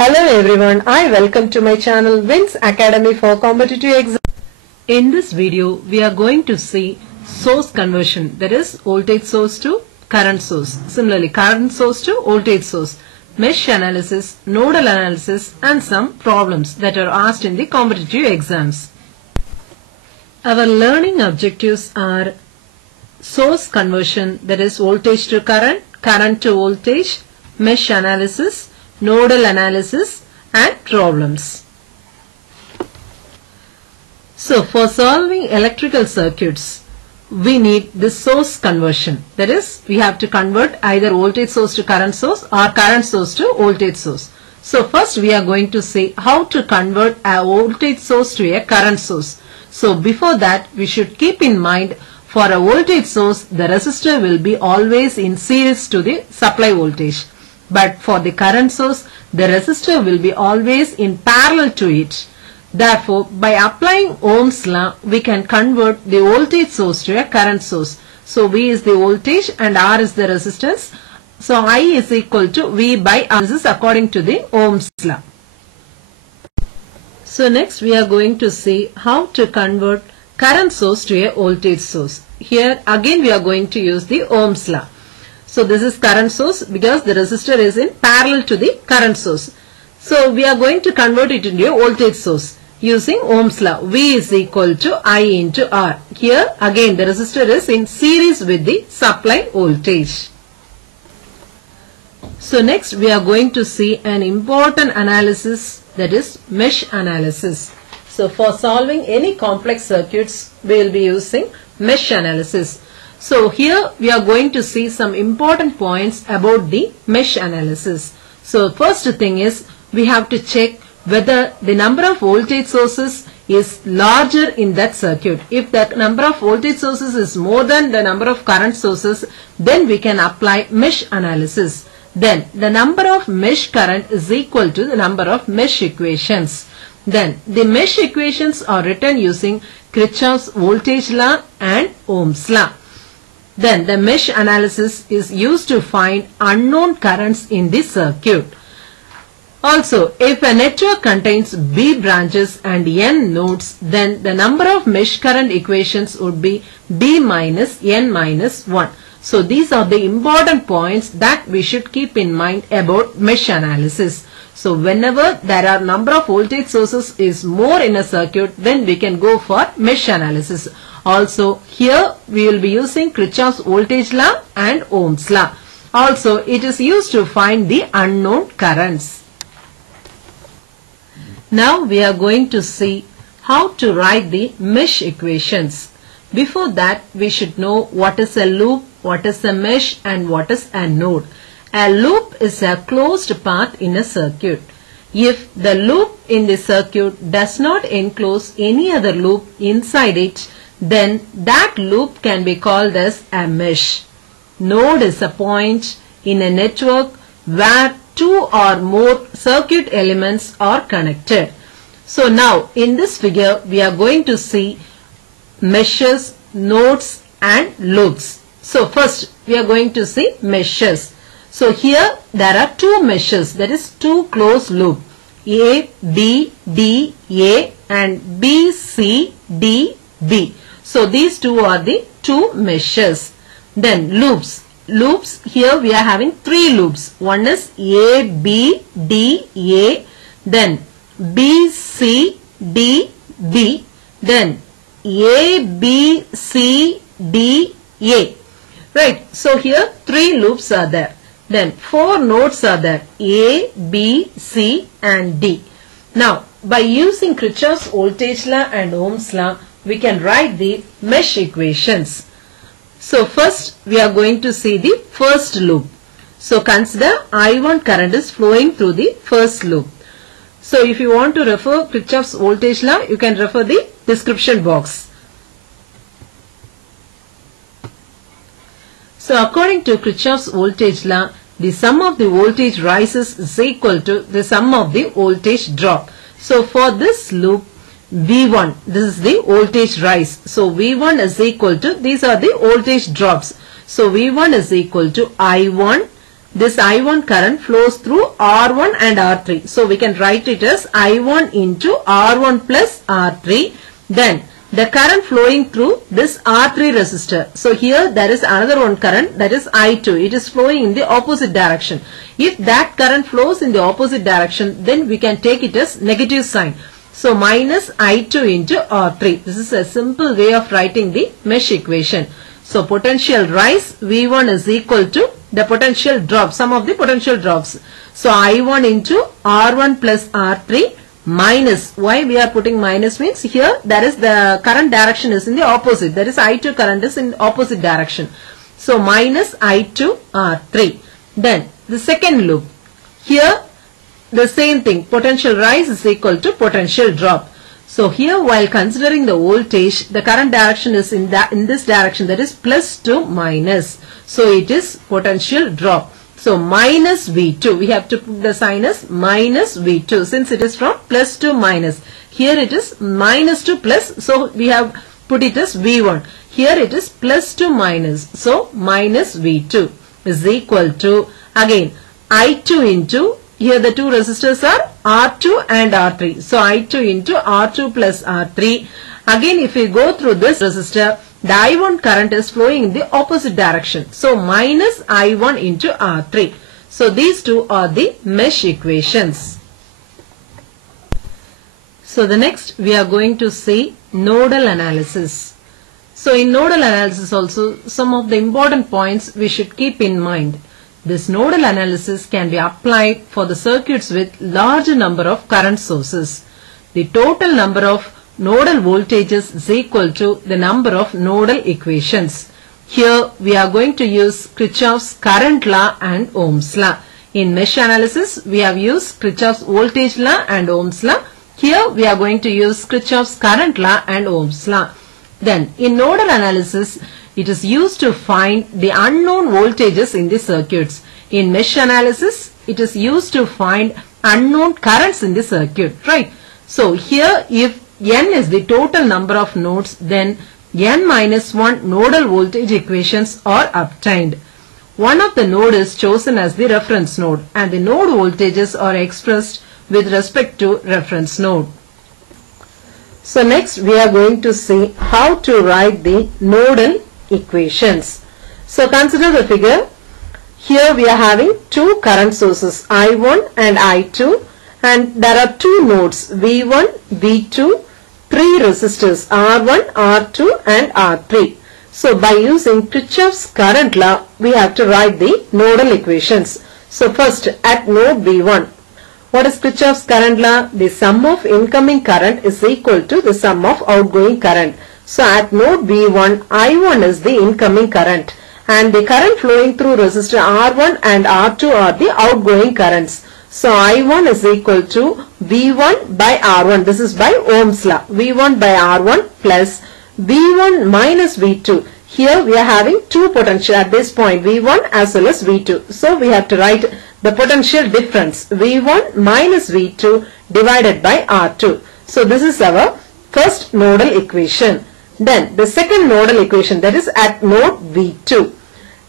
Hello everyone, I welcome to my channel Wins Academy for Competitive Exam. In this video, we are going to see source conversion, that is voltage source to current source. Similarly, current source to voltage source, mesh analysis, nodal analysis and some problems that are asked in the competitive exams. Our learning objectives are source conversion, that is voltage to current, current to voltage, mesh analysis, nodal analysis and problems. So for solving electrical circuits, we need the source conversion. That is, we have to convert either voltage source to current source or current source to voltage source. So first we are going to see how to convert a voltage source to a current source. So before that, we should keep in mind for a voltage source, the resistor will be always in series to the supply voltage. But for the current source, the resistor will be always in parallel to it. Therefore, by applying Ohm's law, we can convert the voltage source to a current source. So V is the voltage and R is the resistance. So I is equal to V by R. This is according to the Ohm's law. So next we are going to see how to convert current source to a voltage source. Here again we are going to use the Ohm's law. So this is current source because the resistor is in parallel to the current source. So we are going to convert it into a voltage source using Ohm's law. V is equal to I into R. Here again the resistor is in series with the supply voltage. So next we are going to see an important analysis, that is mesh analysis. So for solving any complex circuits, we will be using mesh analysis. So here we are going to see some important points about the mesh analysis. So first thing is, we have to check whether the number of voltage sources is larger in that circuit. If the number of voltage sources is more than the number of current sources, then we can apply mesh analysis. Then the number of mesh current is equal to the number of mesh equations. Then the mesh equations are written using Kirchhoff's voltage law and Ohm's law. Then the mesh analysis is used to find unknown currents in the circuit. Also, if a network contains B branches and N nodes, then the number of mesh current equations would be B minus N minus 1. So these are the important points that we should keep in mind about mesh analysis. So whenever there are number of voltage sources is more in a circuit, then we can go for mesh analysis. Also here we will be using Kirchhoff's voltage law and Ohm's law. Also it is used to find the unknown currents. Now we are going to see how to write the mesh equations. Before that, we should know what is a loop, what is a mesh and what is a node. A loop is a closed path in a circuit. If the loop in the circuit does not enclose any other loop inside it, then that loop can be called as a mesh. Node is a point in a network where two or more circuit elements are connected. So now in this figure we are going to see meshes, nodes and loops. So first we are going to see meshes. So here there are two meshes, that is two closed loop, A, B, D, A and B, C, D, B. So these two are the two meshes. Then loops. Loops, here we are having three loops. One is A, B, D, A, then B, C, D, B, then A, B, C, D, A. Right. So here three loops are there. Then four nodes are there, A, B, C and D. Now by using Kirchhoff's voltage law and Ohm's law, we can write the mesh equations. So first we are going to see the first loop. So consider I1 current is flowing through the first loop. So if you want to refer Kirchhoff's voltage law, you can refer the description box. So according to Kirchhoff's voltage law, the sum of the voltage rises is equal to the sum of the voltage drop. So for this loop, V1, this is the voltage rise. So V1 is equal to, these are the voltage drops. So V1 is equal to I1 this I1 current flows through R1 and R3. So we can write it as I1 into R1 plus R3. Then the current flowing through this R3 resistor. So here there is another one current, that is I2. It is flowing in the opposite direction. If that current flows in the opposite direction, then we can take it as negative sign. So minus I2 into R3. This is a simple way of writing the mesh equation. So potential rise V1 is equal to the potential drop, sum of the potential drops. So I1 into R1 plus R3 minus, why we are putting minus means here there is the current direction is in the opposite, that is I2 current is in opposite direction. So minus I2 R3. Then the second loop, here the same thing, potential rise is equal to potential drop. So here while considering the voltage, the current direction is in this direction, that is plus to minus. So it is potential drop. So minus V2, we have to put the sign as minus V2 since it is from plus to minus. Here it is minus to plus, so we have put it as V1. Here it is plus to minus, so minus V2 is equal to, again I2 into, here the two resistors are R2 and R3. So I2 into R2 plus R3. Again if we go through this resistor, the I1 current is flowing in the opposite direction. So minus I1 into R3. So these two are the mesh equations. So the next we are going to see nodal analysis. So in nodal analysis also some of the important points we should keep in mind. This nodal analysis can be applied for the circuits with large number of current sources. The total number of nodal voltages is equal to the number of nodal equations. Here we are going to use Kirchhoff's current law and Ohm's law. In mesh analysis we have used Kirchhoff's voltage law and Ohm's law. Here we are going to use Kirchhoff's current law and Ohm's law. Then in nodal analysis it is used to find the unknown voltages in the circuits. In mesh analysis, it is used to find unknown currents in the circuit, right? So here if n is the total number of nodes, then n minus 1 nodal voltage equations are obtained. One of the node is chosen as the reference node and the node voltages are expressed with respect to reference node. So next we are going to see how to write the nodal equations. So consider the figure. Here we are having two current sources I1 and I2 and there are two nodes V1, V2, three resistors R1, R2 and R3. So by using Kirchhoff's current law we have to write the nodal equations. So first at node V1, what is Kirchhoff's current law? The sum of incoming current is equal to the sum of outgoing current. So at node V1, I1 is the incoming current and the current flowing through resistor R1 and R2 are the outgoing currents. So I1 is equal to V1 by R1. This is by Ohm's law. V1 by R1 plus V1 minus V2. Here we are having two potential at this point, V1 as well as V2. So we have to write the potential difference, V1 minus V2 divided by R2. So this is our first nodal equation. Then the second nodal equation, that is at node V2.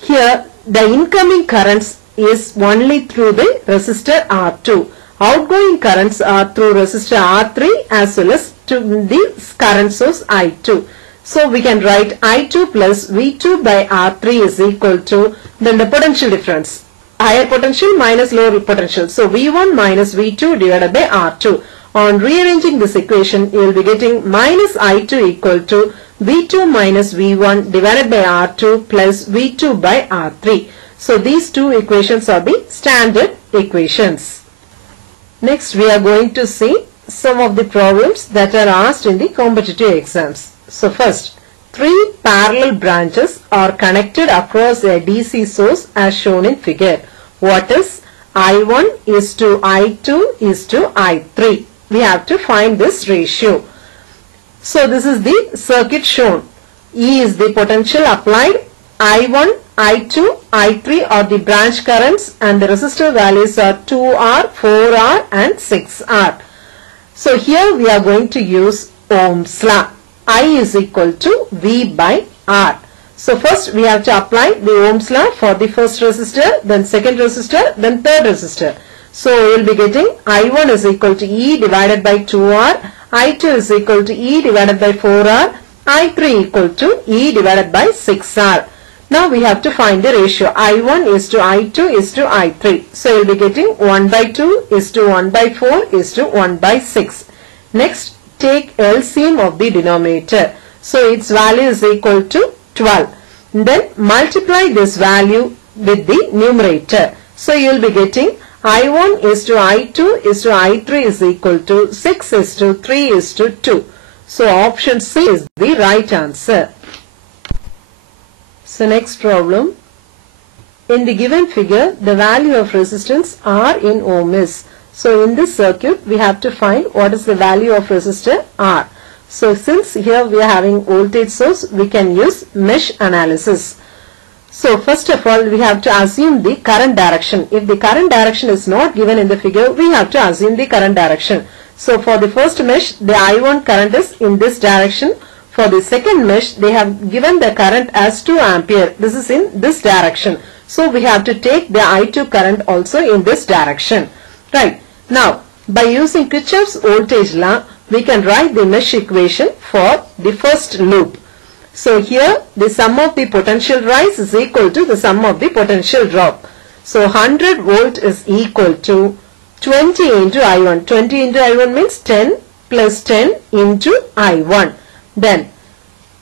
Here the incoming currents is only through the resistor R2. Outgoing currents are through resistor R3 as well as to the current source I2. So we can write I2 plus V2 by R3 is equal to then the potential difference. Higher potential minus lower potential. So V1 minus V2 divided by R2. On rearranging this equation, you will be getting minus I2 equal to V2 minus V1 divided by R2 plus V2 by R3. So these two equations are the standard equations. Next we are going to see some of the problems that are asked in the competitive exams. So first, three parallel branches are connected across a DC source as shown in figure. What is I1 is to I2 is to I3. We have to find this ratio. So this is the circuit shown. E is the potential applied. I1, I2, I3 are the branch currents and the resistor values are 2R, 4R and 6R. So here we are going to use Ohm's law. I is equal to V by R. So first we have to apply the Ohm's law for the first resistor, then second resistor, then third resistor. So we will be getting I1 is equal to E divided by 2R, I2 is equal to E divided by 4R, I3 equal to E divided by 6R. Now we have to find the ratio. I1 is to I2 is to I3. So you will be getting 1 by 2 is to 1 by 4 is to 1 by 6. Next, take LCM of the denominator. So its value is equal to 12. Then multiply this value with the numerator. So you will be getting I1 is to I2 is to I3 is equal to 6 is to 3 is to 2. So option C is the right answer. So next problem. In the given figure, the value of resistance R in ohm is. So in this circuit, we have to find what is the value of resistor R. So since here we are having voltage source, we can use mesh analysis. So first of all, we have to assume the current direction. If the current direction is not given in the figure, we have to assume the current direction. So for the first mesh, the I1 current is in this direction. For the second mesh, they have given the current as 2 ampere. This is in this direction. So we have to take the I2 current also in this direction. Right. Now, by using Kirchhoff's voltage law, we can write the mesh equation for the first loop. So here the sum of the potential rise is equal to the sum of the potential drop. So 100 volt is equal to 20 into I1. 20 into I1 means 10 plus 10 into I1. Then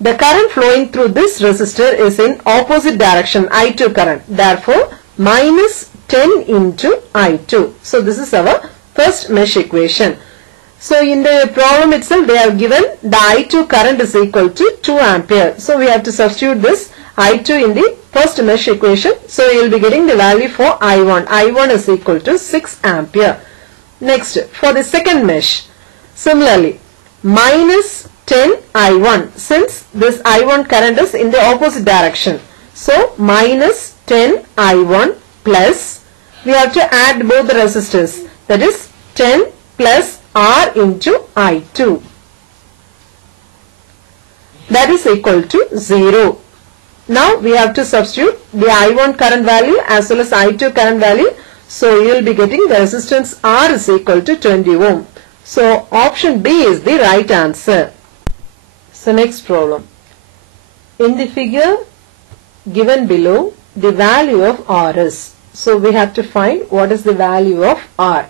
the current flowing through this resistor is in opposite direction, I2 current. Therefore minus 10 into I2. So this is our first mesh equation. So in the problem itself, they have given the I2 current is equal to 2 ampere. So we have to substitute this I2 in the first mesh equation. So you will be getting the value for I1. I1 is equal to 6 ampere. Next, for the second mesh, similarly, minus 10 I1. Since this I1 current is in the opposite direction. So minus 10 I1 plus, we have to add both the resistors. That is 10 plus R into I2. That is equal to 0. Now we have to substitute the I1 current value as well as I2 current value. So you will be getting the resistance R is equal to 20 ohm. So option B is the right answer. So next problem. In the figure given below, the value of R is. So we have to find what is the value of R.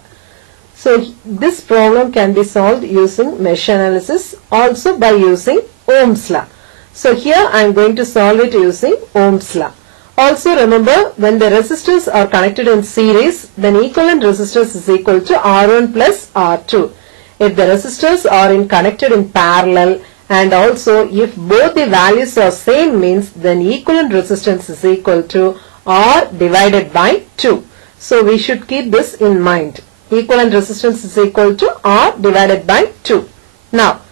So this problem can be solved using mesh analysis, also by using Ohm's law. So here I am going to solve it using Ohm's law. Also remember, when the resistors are connected in series, then equivalent resistors is equal to R1 plus R2. If the resistors are connected in parallel, and also if both the values are same, means then equivalent resistance is equal to R divided by 2. So we should keep this in mind. Equivalent resistance is equal to R divided by 2. Now,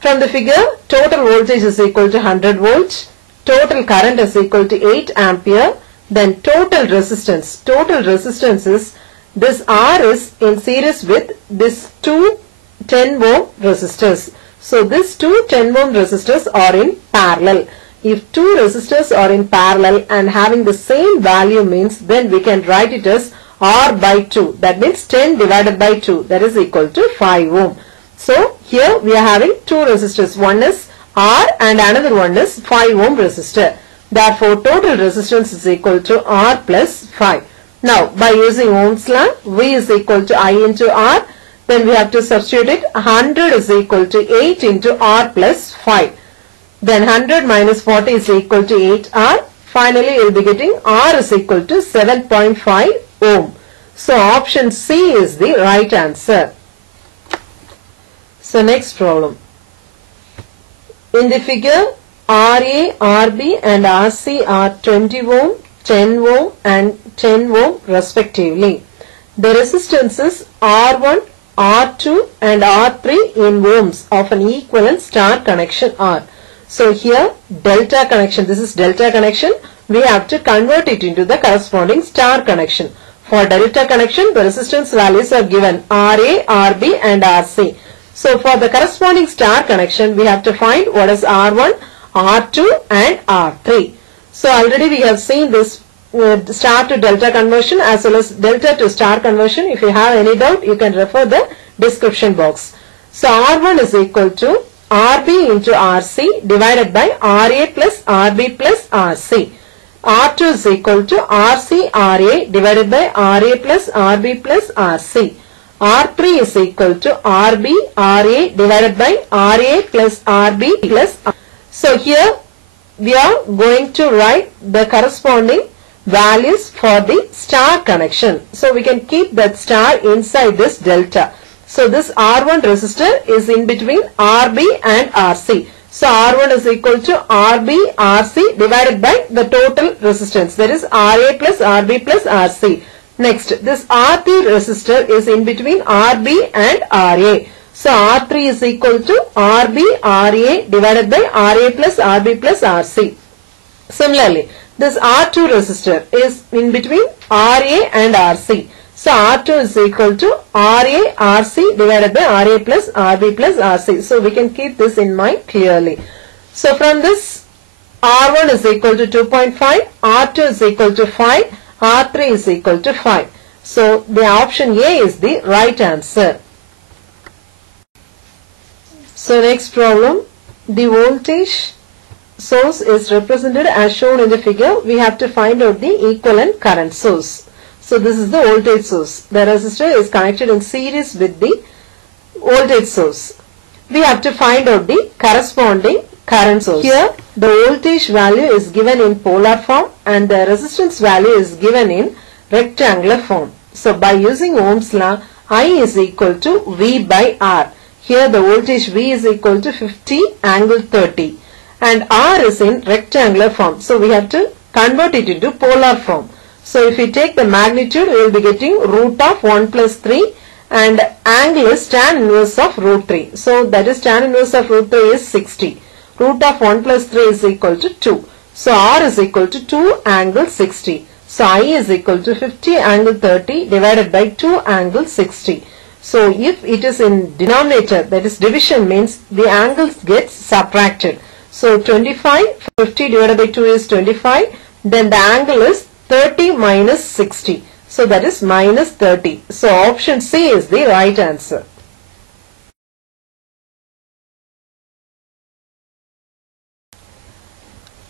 from the figure, total voltage is equal to 100 volts. Total current is equal to 8 ampere. Then total resistance. Total resistance is, this R is in series with this two 10 ohm resistors. So these two 10 ohm resistors are in parallel. If two resistors are in parallel and having the same value, means then we can write it as R by 2. That means 10 divided by 2. That is equal to 5 ohm. So here we are having two resistors. One is R and another one is 5 ohm resistor. Therefore total resistance is equal to R plus 5. Now by using Ohm's law, V is equal to I into R. Then we have to substitute it. 100 is equal to 8 into R plus 5. Then 100 minus 40 is equal to 8R. Finally you will be getting R is equal to 7.5 ohm. So option C is the right answer. So next problem. In the figure, RA, RB and RC are 20 ohm, 10 ohm and 10 ohm respectively. The resistances R1, R2 and R3 in ohms of an equivalent star connection are. So here delta connection, this is delta connection, we have to convert it into the corresponding star connection. For delta connection, the resistance values are given RA, RB and RC. So for the corresponding star connection, we have to find what is R1. R2 and R3. So already we have seen this star to delta conversion as well as delta to star conversion. If you have any doubt, you can refer the description box. So R1 is equal to RB into RC divided by RA plus RB plus RC. R2 is equal to RC RA divided by RA plus RB plus RC. R3 is equal to RB RA divided by RA plus RB plus RC. So here we are going to write the corresponding values for the star connection. So we can keep that star inside this delta. So this R1 resistor is in between RB and RC. So R1 is equal to RB RC divided by the total resistance, that is RA plus RB plus RC. Next, this R3 resistor is in between RB and RA. So R3 is equal to RB RA divided by RA plus RB plus RC. Similarly, this R2 resistor is in between RA and RC. So R2 is equal to RA RC divided by RA plus RB plus RC. So we can keep this in mind clearly. So from this, R1 is equal to 2.5, R2 is equal to 5, R3 is equal to 5. So the option A is the right answer. So next problem, the voltage source is represented as shown in the figure. We have to find out the equivalent current source. So this is the voltage source. The resistor is connected in series with the voltage source. We have to find out the corresponding current source. Here the voltage value is given in polar form and the resistance value is given in rectangular form. So by using Ohm's law, I is equal to V by R. Here the voltage V is equal to 50 angle 30 and R is in rectangular form. So we have to convert it into polar form. So if we take the magnitude, we will be getting root of 1 plus 3 and angle is tan inverse of root 3. So that is tan inverse of root 3 is 60. Root of 1 plus 3 is equal to 2. So R is equal to 2 angle 60. So I is equal to 50 angle 30 divided by 2 angle 60. So if it is in denominator, that is division, means the angles get subtracted. So 25, 50 divided by 2 is 25. Then the angle is 30 minus 60. So that is minus 30. So option C is the right answer.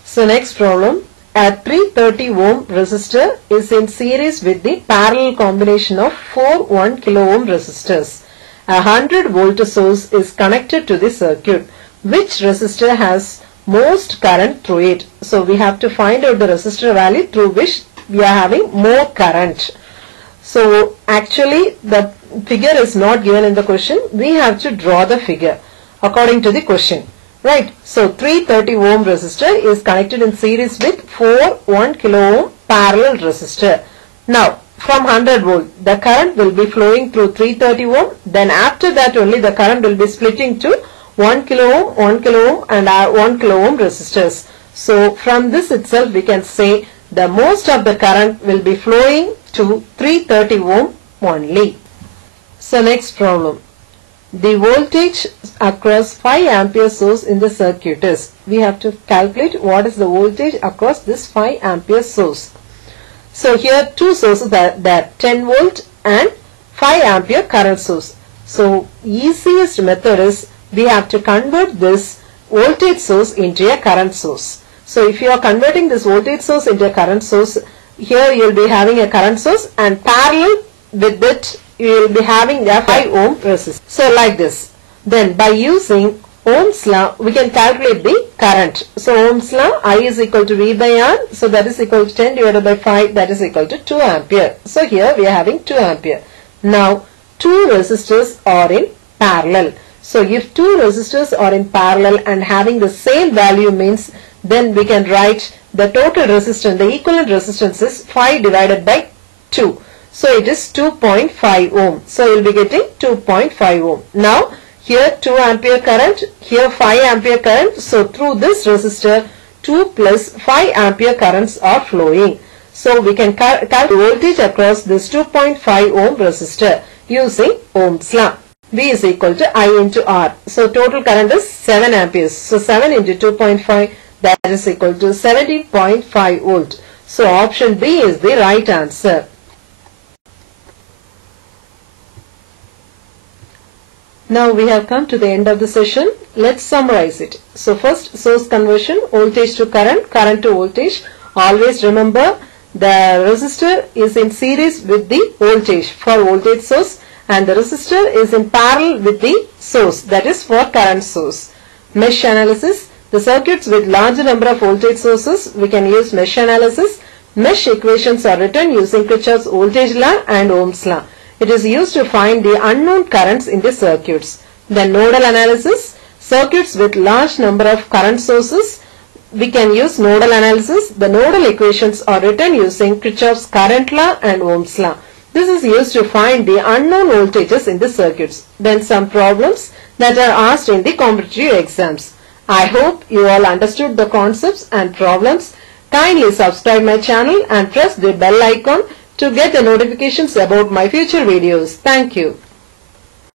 So next problem. A 330 ohm resistor is in series with the parallel combination of 4 1 kilo ohm resistors. A 100 volt source is connected to the circuit. Which resistor has most current through it? So we have to find out the resistor value through which we are having more current. So actually the figure is not given in the question. We have to draw the figure according to the question. Right. So 330 ohm resistor is connected in series with 4 1 kilo ohm parallel resistor. Now from 100 volt the current will be flowing through 330 ohm. Then after that only the current will be splitting to 1 kilo ohm, 1 kilo ohm and 1 kilo ohm resistors. So from this itself we can say the most of the current will be flowing to 330 ohm only. So next problem. The voltage across 5 ampere source in the circuit is, we have to calculate what is the voltage across this 5 ampere source. So here two sources are there, 10 volt and 5 ampere current source. So easiest method is we have to convert this voltage source into a current source. So if you are converting this voltage source into a current source, here you will be having a current source and parallel with it you will be having a 5 ohm resistance. So like this. Then by using Ohm's law, we can calculate the current. So Ohm's law, I is equal to V by R. So that is equal to 10 divided by 5, that is equal to 2 ampere. So here we are having 2 ampere. Now two resistors are in parallel. So if two resistors are in parallel and having the same value means, then we can write the total resistance, the equivalent resistance is 5 divided by 2. So it is 2.5 ohm. So you will be getting 2.5 ohm. Now here 2 ampere current, here 5 ampere current. So through this resistor 2 plus 5 ampere currents are flowing. So we can calculate voltage across this 2.5 ohm resistor using Ohm's law. V is equal to I into R. So total current is 7 amperes. So 7 into 2.5, that is equal to 70.5 volt. So option B is the right answer. Now we have come to the end of the session. Let's summarize it. So first, source conversion, voltage to current, current to voltage. Always remember the resistor is in series with the voltage for voltage source, and the resistor is in parallel with the source, that is for current source. Mesh analysis, the circuits with larger number of voltage sources, we can use mesh analysis. Mesh equations are written using Kirchhoff's voltage law and Ohm's law. It is used to find the unknown currents in the circuits. Then nodal analysis, circuits with large number of current sources, we can use nodal analysis. The nodal equations are written using Kirchhoff's current law and Ohm's law. This is used to find the unknown voltages in the circuits. Then some problems that are asked in the competitive exams. I hope you all understood the concepts and problems. Kindly subscribe my channel and press the bell icon to get the notifications about my future videos. Thank you.